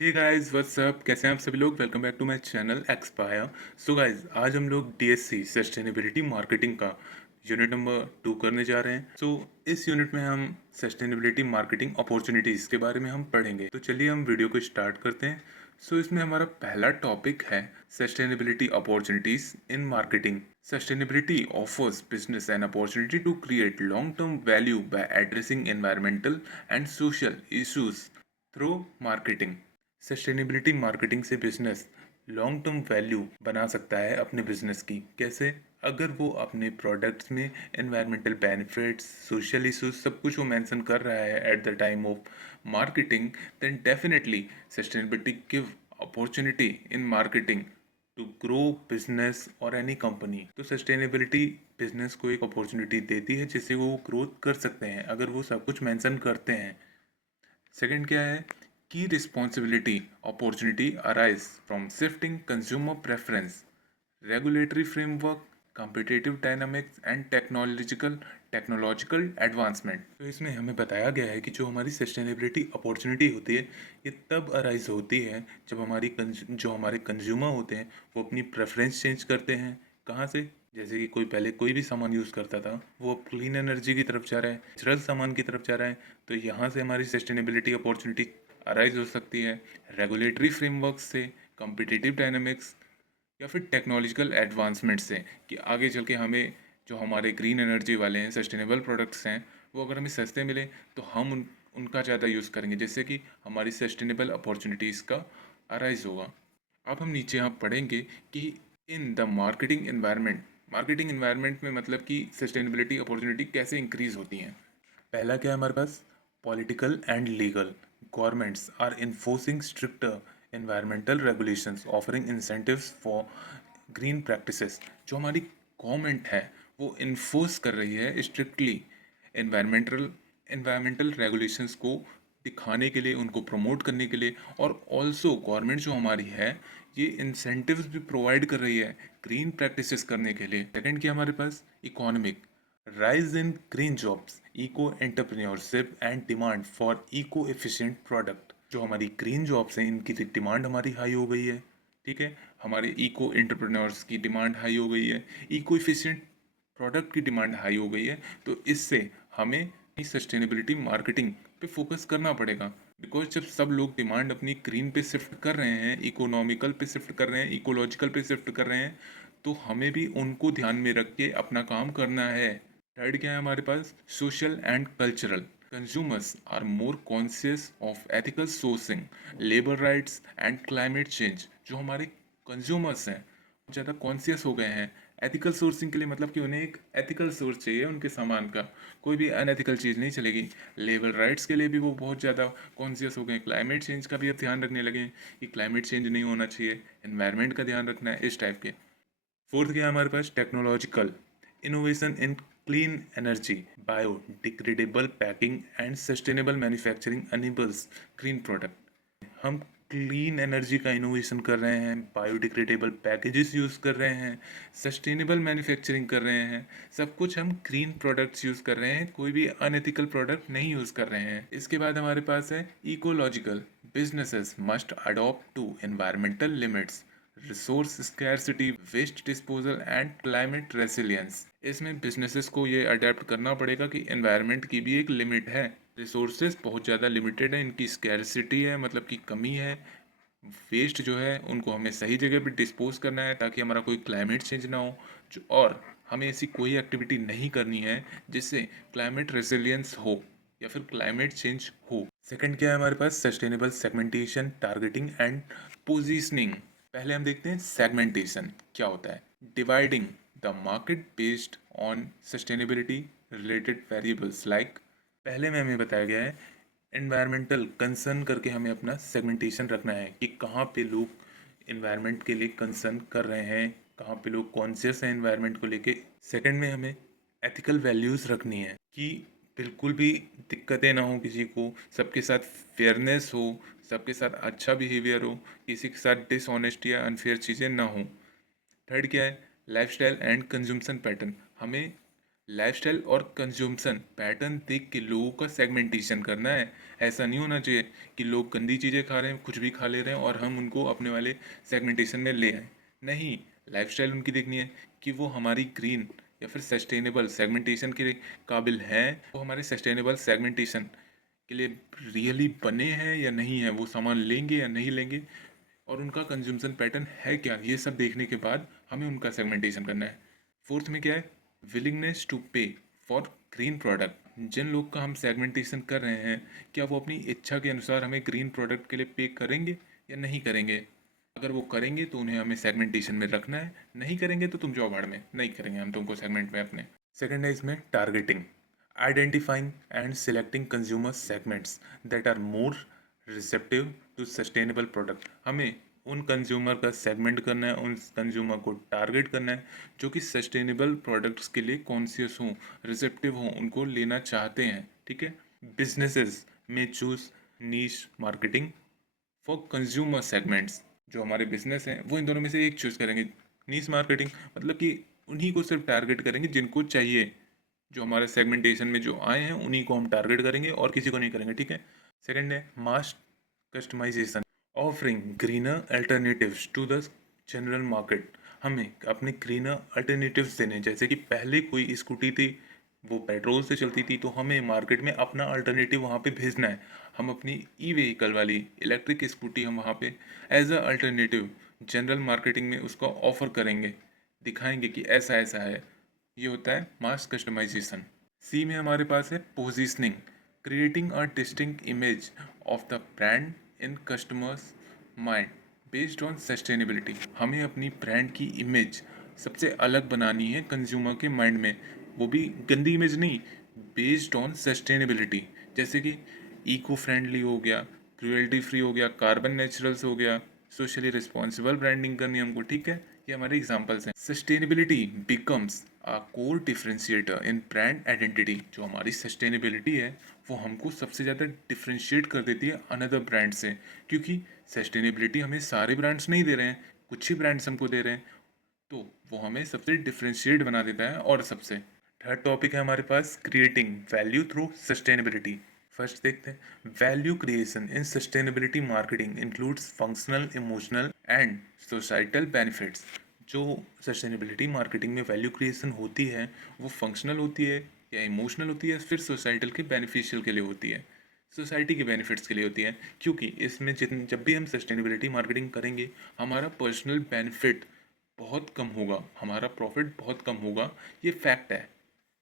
Hey guys what's up, कैसे हैं आप सभी लोग। Welcome back to my channel expire. So guys, आज हम लोग डीएससी सस्टेनेबिलिटी मार्केटिंग का यूनिट नंबर 2 करने जा रहे हैं। इस यूनिट में हम सस्टेनेबिलिटी मार्केटिंग अपॉर्चुनिटीज़ के बारे में हम पढ़ेंगे। तो चलिए हम वीडियो को स्टार्ट करते हैं। इसमें हमारा पहला टॉपिक है sustainability opportunities in marketing. Sustainability offers business an opportunity to create long-term value by addressing environmental and social issues through marketing. Sustainability marketing से बिजनेस लॉन्ग टर्म वैल्यू बना सकता है अपने बिजनेस की। कैसे? अगर वो अपने प्रोडक्ट्स में एनवायरमेंटल बेनिफिट्स, सोशल इश्यूज सब कुछ वो मेंशन कर रहा है at the time of marketing, then definitely sustainability give opportunity in marketing to grow business और एनी कंपनी। तो सस्टेनेबिलिटी बिजनेस को एक अपॉर्चुनिटी देती है जिससे वो ग्रोथ कर सकते हैं अगर वो सब कुछ मेंशन करते हैं। सेकंड क्या है? की responsibility opportunity arise from shifting consumer preference, regulatory framework, competitive dynamics and technological advancement. तो इसमें हमें बताया गया है कि जो हमारी सस्टेनेबिलिटी अपॉर्चुनिटी होती है ये तब अराइज होती है जब जो हमारे कंज्यूमर होते हैं वो अपनी प्रेफरेंस चेंज करते हैं। कहाँ से? जैसे कि कोई पहले कोई भी सामान यूज़ करता था वो अब क्लीन एनर्जी की तरफ जा रहा है, नेचुरल सामान की तरफ जा रहा है। तो यहाँ से हमारी सस्टेनेबिलिटी अपॉर्चुनिटी अराइज हो सकती है। रेगुलेटरी फ्रेमवर्क से, कॉम्पिटिटिव डायनामिक्स या फिर टेक्नोलॉजिकल एडवांसमेंट से, कि आगे चल के हमें जो हमारे ग्रीन एनर्जी वाले हैं, सस्टेनेबल प्रोडक्ट्स हैं, वो अगर हमें सस्ते मिले तो हम उनका ज़्यादा यूज़ करेंगे जिससे कि हमारी सस्टेनेबल अपॉर्चुनिटीज़ का अराइज होगा। अब हम नीचे यहाँ पढ़ेंगे कि इन द मार्केटिंग इन्वायरमेंट में मतलब कि सस्टेनेबिलिटी अपॉर्चुनिटी कैसे इंक्रीज होती हैं। पहला क्या है हमारे पास? Political and legal. Governments are enforcing stricter environmental regulations offering incentives for green practices. जो हमारी गवर्नमेंट है वो इन्फोर्स कर रही है स्ट्रिक्टली एनवायरमेंटल एनवायरमेंटल रेगुलेशंस को दिखाने के लिए, उनको प्रमोट करने के लिए। और ऑल्सो गवर्नमेंट जो हमारी है ये इंसेंटिव्स भी प्रोवाइड कर रही है ग्रीन प्रैक्टिसेस करने के लिए। सेकंड क्या हमारे पास? Economic. rise in green jobs, eco entrepreneurship and demand for eco efficient product. जो हमारी ग्रीन जॉब्स हैं इनकी डिमांड हमारी हाई हो गई है। ठीक है, हमारे इको एंटरप्रेन्योर्स की डिमांड हाई हो गई है, इको एफिशिएंट प्रोडक्ट की डिमांड हाई हो गई है। तो इससे हमें सस्टेनेबिलिटी मार्केटिंग पे फोकस करना पड़ेगा। बिकॉज जब सब लोग डिमांड अपनी ग्रीन पे शिफ्ट कर रहे हैं, इकोनॉमिकल पे शिफ्ट कर रहे हैं, इकोलॉजिकल पे शिफ्ट कर रहे हैं, तो हमें भी उनको ध्यान में रख के अपना काम करना है। थर्ड क्या है हमारे पास? Social and cultural. Consumers are more conscious of ethical sourcing, labour rights and climate change. जो हमारे कंज्यूमर्स हैं ज़्यादा कॉन्शियस हो गए हैं एथिकल सोर्सिंग के लिए, मतलब कि उन्हें एक एथिकल सोर्स चाहिए उनके सामान का, कोई भी अनएथिकल चीज़ नहीं चलेगी। लेबर राइट्स के लिए भी वो बहुत ज़्यादा कॉन्शियस हो गए। क्लाइमेट चेंज का भी अब ध्यान रखने लगे कि क्लाइमेट चेंज नहीं होना चाहिए, एनवायरनमेंट का ध्यान रखना है, इस टाइप के। फोर्थ क्या है हमारे पास? Technological innovation in clean energy, biodegradable packing and sustainable manufacturing enables green product. हम क्लीन एनर्जी का इनोवेशन कर रहे हैं, बायोडिग्रेडेबल पैकेजेस यूज़ कर रहे हैं, सस्टेनेबल मैन्युफैक्चरिंग कर रहे हैं, सब कुछ हम ग्रीन प्रोडक्ट्स यूज़ कर रहे हैं, कोई भी अनएथिकल प्रोडक्ट नहीं यूज़ कर रहे हैं। इसके बाद हमारे पास है ecological. Businesses must adopt to environmental limits, resource scarcity, waste disposal and climate resilience. इसमें बिजनेसेस को ये अडेप्ट करना पड़ेगा कि एनवायरनमेंट की भी एक लिमिट है, रिसोर्सेज बहुत ज़्यादा लिमिटेड है, इनकी स्कैरसिटी है मतलब कि कमी है। वेस्ट जो है उनको हमें सही जगह पे डिस्पोज करना है ताकि हमारा कोई क्लाइमेट चेंज ना हो। और हमें ऐसी कोई एक्टिविटी नहीं करनी है जिससे क्लाइमेट रेसिलियंस हो या फिर क्लाइमेट चेंज हो। सेकंड क्या है हमारे पास? Sustainable segmentation, targeting and positioning. पहले हम देखते हैं सेगमेंटेशन क्या होता है। Dividing the market based on sustainability related variables like. पहले में हमें बताया गया है एनवायरमेंटल कंसर्न करके हमें अपना सेगमेंटेशन रखना है कि कहाँ पे लोग एनवायरनमेंट के लिए कंसर्न कर रहे हैं, कहाँ पे लोग कॉन्शियस हैं एनवायरनमेंट को लेके। सेकंड में हमें एथिकल वैल्यूज़ रखनी है कि बिल्कुल भी दिक्कतें ना हो किसी को, सबके साथ फेयरनेस हो, सबके साथ अच्छा बिहेवियर हो, किसी के साथ डिसऑनेस्टी या अनफेयर चीज़ें ना हो। थर्ड क्या है? Lifestyle and consumption pattern. हमें लाइफस्टाइल और कंज्यूमशन पैटर्न देख के लोगों का सेगमेंटेशन करना है। ऐसा नहीं होना चाहिए कि लोग गंदी चीज़ें खा रहे हैं, कुछ भी खा ले रहे हैं और हम उनको अपने वाले सेगमेंटेशन में ले आए। नहीं, लाइफस्टाइल उनकी देखनी है कि वो हमारी ग्रीन या फिर सस्टेनेबल सेगमेंटेशन के काबिल हैं, वो हमारे सस्टेनेबल सेगमेंटेशन के लिए रियली बने हैं या नहीं है, वो सामान लेंगे या नहीं लेंगे, और उनका कंज्यूमशन पैटर्न है क्या, ये सब देखने के बाद हमें उनका सेगमेंटेशन करना है। फोर्थ में क्या है, विलिंगनेस टू पे फॉर ग्रीन प्रोडक्ट। जिन लोग का हम सेगमेंटेशन कर रहे हैं, क्या वो अपनी इच्छा के अनुसार हमें ग्रीन प्रोडक्ट के लिए पे करेंगे या नहीं करेंगे। अगर वो करेंगे तो उन्हें हमें सेगमेंटेशन में रखना है, नहीं करेंगे तो तुम जाओ भाड़ में, नहीं करेंगे हम तुमको सेगमेंट में अपने। सेकेंड है इसमें targeting, identifying and selecting consumer segments that are more receptive to sustainable product. हमें उन कंज्यूमर का सेगमेंट करना है, उन कंज्यूमर को टारगेट करना है जो कि सस्टेनेबल प्रोडक्ट्स के लिए कॉन्शियस हों, रिसेप्टिव हों, उनको लेना चाहते हैं। ठीक है। बिजनेसेस में choose niche marketing for consumer segments. जो हमारे बिजनेस हैं वो इन दोनों में से एक चूज करेंगे। नीश मार्केटिंग मतलब कि उन्हीं को सिर्फ टारगेट करेंगे जिनको चाहिए, जो हमारे सेगमेंटेशन में जो आए हैं उन्हीं को हम टारगेट करेंगे और किसी को नहीं करेंगे। ठीक है। सेकंड है mass customization, offering greener alternatives to the general market. हमें अपने ग्रीनर अल्टरनेटिव्स देने, जैसे कि पहले कोई स्कूटी थी वो पेट्रोल से चलती थी, तो हमें मार्केट में अपना अल्टरनेटिव वहाँ पे भेजना है। हम अपनी ई व्हीकल वाली इलेक्ट्रिक स्कूटी हम वहाँ पे as a alternative general marketing में उसको ऑफर करेंगे, दिखाएंगे कि ऐसा ऐसा है। ये होता है मास कस्टमाइजेशन। सी में हमारे पास है positioning, creating a distinct image of the brand in customers mind based on sustainability. हमें अपनी ब्रांड की इमेज सबसे अलग बनानी है कंज्यूमर के माइंड में, वो भी गंदी इमेज नहीं, बेस्ड ऑन सस्टेनेबिलिटी। जैसे कि इको फ्रेंडली हो गया, क्रुएल्टी फ्री हो गया, कार्बन नेचुरल्स हो गया, सोशली रिस्पॉन्सिबल ब्रांडिंग करनी है हमको। ठीक है, ये हमारे एग्जांपल्स हैं। Sustainability becomes a core differentiator in brand identity. जो हमारी सस्टेनेबिलिटी है वो हमको सबसे ज़्यादा डिफरेंशिएट कर देती है अनदर ब्रांड से, क्योंकि सस्टेनेबिलिटी हमें सारे ब्रांड्स नहीं दे रहे हैं, कुछ ही ब्रांड्स हमको दे रहे हैं, तो वो हमें सबसे डिफरेंशिएट बना देता है। और सबसे थर्ड टॉपिक है हमारे पास creating value through sustainability. First देखते हैं, value creation in sustainability marketing includes functional, emotional and societal benefits. जो सस्टेनेबिलिटी मार्केटिंग में वैल्यू क्रिएशन होती है वो फंक्शनल होती है या इमोशनल होती है, फिर सोसाइटल के बेनिफिशियल के लिए होती है, सोसाइटी के बेनिफिट्स के लिए होती है। क्योंकि इसमें जितने जब भी हम सस्टेनेबिलिटी मार्केटिंग करेंगे हमारा पर्सनल बेनिफिट बहुत कम होगा, हमारा प्रॉफिट बहुत कम होगा, ये फैक्ट है।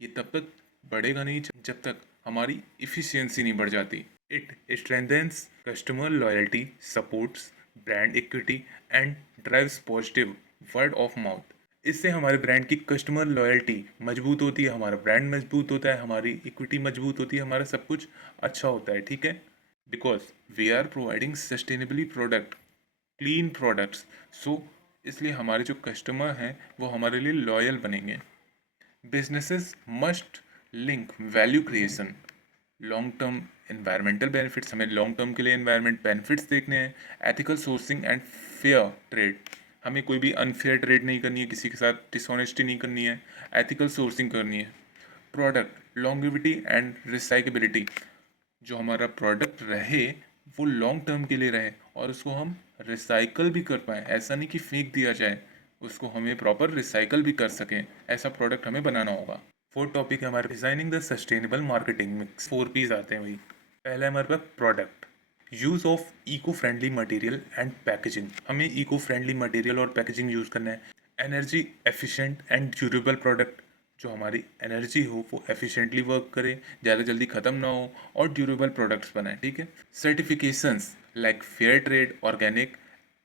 ये तब तक बढ़ेगा नहीं जब तक हमारी इफ़िशियंसी नहीं बढ़ जाती। It strengthens customer loyalty, supports brand equity and drives positive word of mouth. इससे हमारे ब्रांड की कस्टमर लॉयल्टी मजबूत होती है, हमारा ब्रांड मजबूत होता है, हमारी इक्विटी मजबूत होती है, हमारा सब कुछ अच्छा होता है। ठीक है, because we are providing sustainably product, clean products. So इसलिए हमारे जो कस्टमर हैं वो हमारे लिए लॉयल बनेंगे। Businesses must link value creation long term environmental benefits. हमें लॉन्ग टर्म के लिए एनवायरमेंट बेनिफिट्स देखने हैं। Ethical sourcing and fair trade, हमें कोई भी अनफेयर ट्रेड नहीं करनी है, किसी के साथ डिसऑनेस्टी नहीं करनी है, एथिकल सोर्सिंग करनी है। प्रोडक्ट लॉन्गेविटी एंड रिसाइकेबिलिटी, जो हमारा प्रोडक्ट रहे वो लॉन्ग टर्म के लिए रहे और उसको हम रिसाइकल भी कर पाएँ, ऐसा नहीं कि फेंक दिया जाए, उसको हमें प्रॉपर रिसाइकल भी कर सकें, ऐसा प्रोडक्ट हमें बनाना होगा। फोर्थ टॉपिक है हमारे डिजाइनिंग द सस्टेनेबल मार्केटिंग में 4 पीस आते हैं वही। पहला है हमारे पास product, use of eco friendly material and packaging. हमें इको फ्रेंडली मटेरियल और पैकेजिंग यूज़ करना है। Energy efficient and durable product, जो हमारी एनर्जी हो वो एफिशिएंटली वर्क करे, ज़्यादा जल्दी ख़त्म ना हो और ड्यूरेबल प्रोडक्ट्स बनाए। ठीक है। Certifications like fair trade, organic,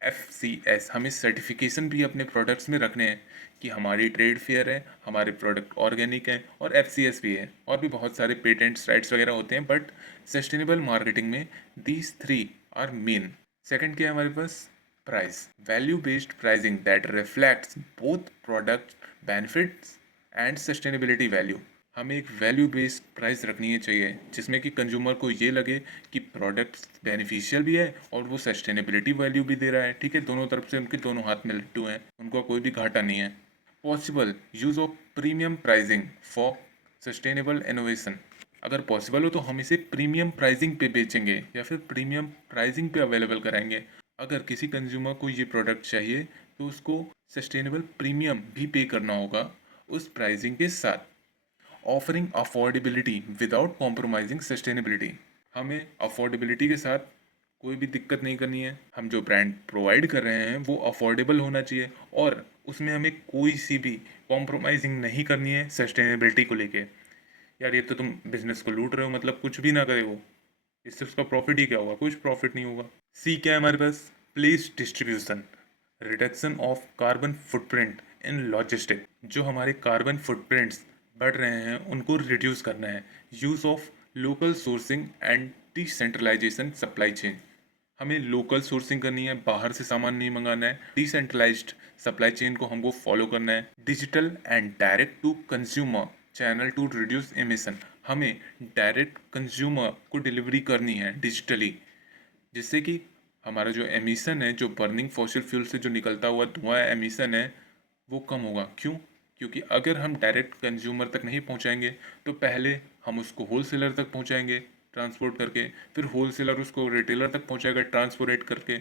FCS। हमें सर्टिफिकेशन भी अपने प्रोडक्ट्स में रखने हैं कि हमारी ट्रेड फेयर है, हमारे प्रोडक्ट ऑर्गेनिक है और FCS भी है, और भी बहुत सारे पेटेंट्स राइट्स वगैरह होते हैं, बट सस्टेनेबल मार्केटिंग में दीज 3 आर मेन। सेकंड क्या है हमारे पास, price, value based pricing that reflects both product benefits and sustainability value. हमें एक वैल्यू बेस्ड प्राइस रखनी है चाहिए जिसमें कि कंज्यूमर को ये लगे कि प्रोडक्ट बेनिफिशियल भी है और वो सस्टेनेबिलिटी वैल्यू भी दे रहा है। ठीक है, दोनों तरफ से उनके दोनों हाथ में लट्टू हैं, उनको कोई भी घाटा नहीं है। Possible use of premium pricing for sustainable innovation. अगर पॉसिबल हो तो हम इसे प्रीमियम प्राइसिंग पे बेचेंगे या फिर प्रीमियम प्राइसिंग पे अवेलेबल कराएंगे। अगर किसी कंज्यूमर को ये प्रोडक्ट चाहिए तो उसको सस्टेनेबल प्रीमियम भी पे करना होगा उस प्राइसिंग के साथ। Offering affordability without compromising sustainability. हमें अफोर्डेबिलिटी के साथ कोई भी दिक्कत नहीं करनी है। हम जो ब्रांड प्रोवाइड कर रहे हैं वो अफोर्डेबल होना चाहिए और उसमें हमें कोई सी भी कॉम्प्रोमाइजिंग नहीं करनी है सस्टेनेबिलिटी को लेके। यार ये तो तुम बिजनेस को लूट रहे हो, मतलब कुछ भी ना करे वो, इससे उसका प्रॉफिट ही क्या होगा? कुछ प्रॉफिट नहीं होगा। सी क्या है हमारे पास? Place distribution, reduction of carbon footprint in logistic. जो हमारे कार्बन फुटप्रिंट्स बढ़ रहे हैं उनको रिड्यूस करना है। Use of local sourcing and decentralization supply chain. हमें लोकल सोर्सिंग करनी है, बाहर से सामान नहीं मंगाना है। डिसेंट्रलाइज्ड सप्लाई चेन को हमको फॉलो करना है। Digital and direct to consumer channel to reduce emission. हमें डायरेक्ट कंज्यूमर को डिलीवरी करनी है डिजिटली, जिससे कि हमारा जो एमिशन है, जो बर्निंग फॉसिल फ्यूल से जो निकलता हुआ धुआं एमिशन है, वो कम होगा। क्यों? क्योंकि अगर हम डायरेक्ट कंज्यूमर तक नहीं पहुंचाएंगे तो पहले हम उसको होलसेलर तक पहुंचाएंगे ट्रांसपोर्ट करके, फिर होलसेलर उसको रिटेलर तक पहुंचाएगा ट्रांसपोर्ट करके,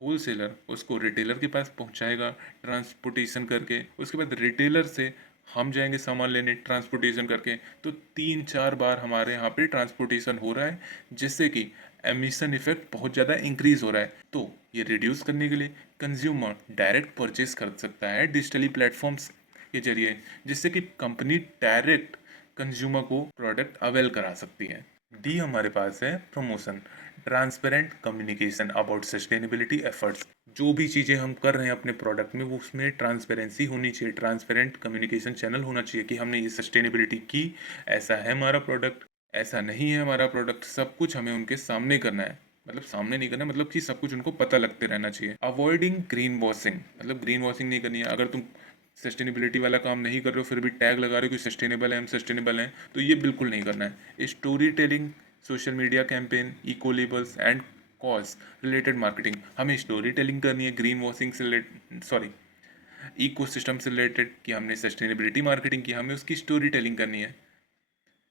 होलसेलर उसको रिटेलर के पास पहुंचाएगा ट्रांसपोर्टेशन करके, उसके बाद रिटेलर से हम जाएंगे सामान लेने ट्रांसपोर्टेशन करके। तो 3-4 बार हमारे यहाँ पे ट्रांसपोर्टेशन हो रहा है, जिससे कि एमिशन इफेक्ट बहुत ज़्यादा इंक्रीज हो रहा है। तो ये रिड्यूस करने के लिए कंज्यूमर डायरेक्ट परचेज कर सकता है डिजिटली प्लेटफॉर्म्स के जरिए, जिससे कि कंपनी डायरेक्ट कंज्यूमर को प्रोडक्ट अवेल करा सकती है। डी हमारे पास है promotion, transparent communication about sustainability efforts. जो भी चीज़ें हम कर रहे हैं अपने प्रोडक्ट में वो उसमें ट्रांसपेरेंसी होनी चाहिए, ट्रांसपेरेंट कम्युनिकेशन चैनल होना चाहिए कि हमने ये सस्टेनेबिलिटी की, ऐसा है हमारा प्रोडक्ट, ऐसा नहीं है हमारा प्रोडक्ट। सब कुछ हमें उनके सामने करना है, मतलब सामने नहीं करना, मतलब कि सब कुछ उनको पता लगते रहना चाहिए। अवॉइडिंग ग्रीन वॉशिंग, मतलब ग्रीन वॉशिंग नहीं करनी है। अगर तुम सस्टेनेबिलिटी वाला काम नहीं कर रहे हो फिर भी टैग लगा रहे हो कि सस्टेनेबल है, हम सस्टेनेबल हैं, तो ये बिल्कुल नहीं करना है। Storytelling, social media campaign, eco labels and cause related marketing. हमें स्टोरी टेलिंग करनी है ग्रीन वॉशिंग से इको सिस्टम से रिलेटेड, कि हमने सस्टेनेबिलिटी मार्केटिंग की, हमें उसकी स्टोरी टेलिंग करनी है।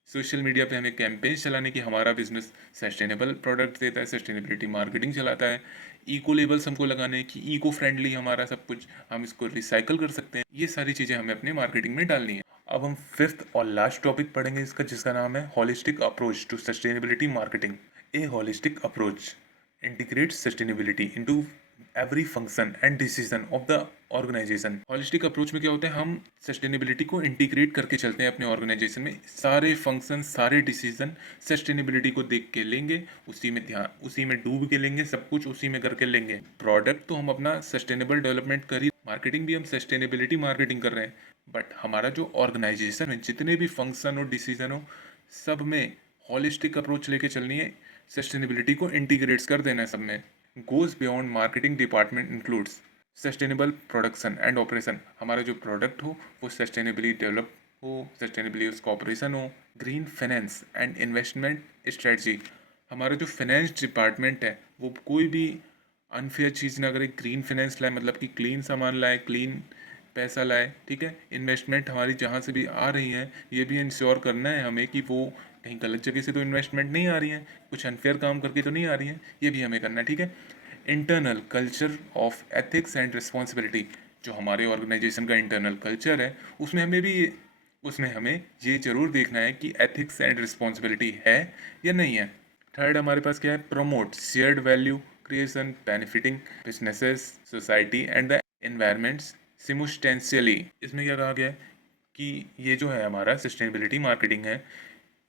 सोशल मीडिया पे हमें कैंपेन्स चलाने की, हमारा बिजनेस सस्टेनेबल प्रोडक्ट देता है, सस्टेनेबिलिटी मार्केटिंग चलाता है। इको लेबल्स हमको लगाने हैं कि इको फ्रेंडली हमारा सब कुछ, हम इसको रिसाइकल कर सकते हैं। ये सारी चीज़ें हमें अपने मार्केटिंग में डालनी है। अब हम फिफ्थ और लास्ट टॉपिक पढ़ेंगे इसका, जिसका नाम है holistic approach to sustainability marketing. A holistic approach integrates sustainability into every function and decision of the organization. Holistic approach में क्या होता है, हम सस्टेनेबिलिटी को इंटीग्रेट करके चलते हैं अपने ऑर्गेनाइजेशन में। सारे फंक्शन, सारे डिसीजन सस्टेनेबिलिटी को देख के लेंगे, उसी में ध्यान, उसी में डूब के लेंगे, सब कुछ उसी में करके लेंगे। प्रोडक्ट तो हम अपना सस्टेनेबल डेवलपमेंट कर ही, मार्केटिंग भी हम सस्टेनेबिलिटी मार्केटिंग कर रहे हैं, बट हमारा जो ऑर्गेनाइजेशन है, जितने भी फंक्शन हो, डिसीजन हो, सब में हॉलिस्टिक अप्रोच लेके चलनी है। सस्टेनेबिलिटी को इंटीग्रेट्स कर देना है सब में। Goes beyond marketing department includes sustainable production and operation. हमारा जो प्रोडक्ट हो वो सस्टेनेबली डेवलप हो, सस्टेनेबली उसका ऑपरेशन हो। Green finance and investment strategy. हमारा जो फाइनेंस डिपार्टमेंट है वो कोई भी अनफेयर चीज़ ना करे, ग्रीन फाइनेंस लाए, मतलब कि क्लीन सामान लाए, क्लीन पैसा लाए, ठीक है। इन्वेस्टमेंट हमारी जहाँ से भी आ रही हैं ये भी इंश्योर करना है हमें कि वो कहीं गलत जगह से तो इन्वेस्टमेंट नहीं आ रही हैं, कुछ अनफेयर काम करके तो नहीं आ रही हैं, ये भी हमें करना है, ठीक है। Internal culture of ethics and responsibility. जो हमारे ऑर्गेनाइजेशन का इंटरनल कल्चर है उसमें हमें ये जरूर देखना है कि एथिक्स एंड रिस्पॉन्सिबिलिटी है या नहीं है। थर्ड हमारे पास क्या है, promote shared value creation benefiting businesses, society and the environments simultaneously. इसमें क्या कहा गया है कि ये जो है हमारा सस्टेनेबिलिटी मार्केटिंग है,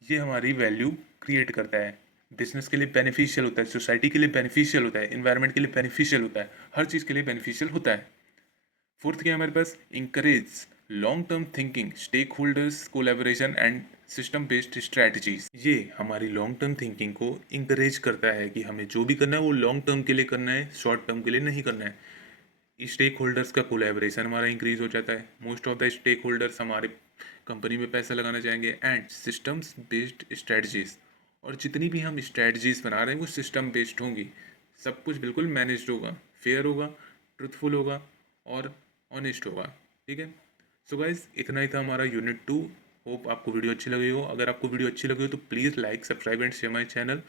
ये हमारी वैल्यू क्रिएट करता है, बिजनेस के लिए बेनिफिशियल होता है, सोसाइटी के लिए बेनिफिशियल होता है, इन्वायरमेंट के लिए बेनिफिशियल होता है, हर चीज़ के लिए बेनिफिशियल होता है। फोर्थ क्या है हमारे पास, encourage long term thinking, stakeholders collaboration and system based strategies. ये हमारी लॉन्ग टर्म थिंकिंग को इंकरेज करता है कि हमें जो भी करना है वो लॉन्ग टर्म के लिए करना है, शॉर्ट टर्म के लिए नहीं करना है। स्टेक होल्डर्स का कोलैबोरेशन हमारा इंक्रीज हो जाता है, most of the stakeholders हमारे कंपनी में पैसा लगाना चाहेंगे। एंड सिस्टम्स बेस्ड स्ट्रेटजीज, और जितनी भी हम स्ट्रेटजीज बना रहे हैं वो सिस्टम बेस्ड होंगी, सब कुछ बिल्कुल मैनेज्ड होगा, फेयर होगा, ट्रुथफुल होगा और ऑनेस्ट होगा, ठीक है। सो गाइज इतना ही था हमारा यूनिट 2। होप आपको वीडियो अच्छी लगी हो। अगर आपको वीडियो अच्छी लगी हो तो please like, subscribe and share my channel.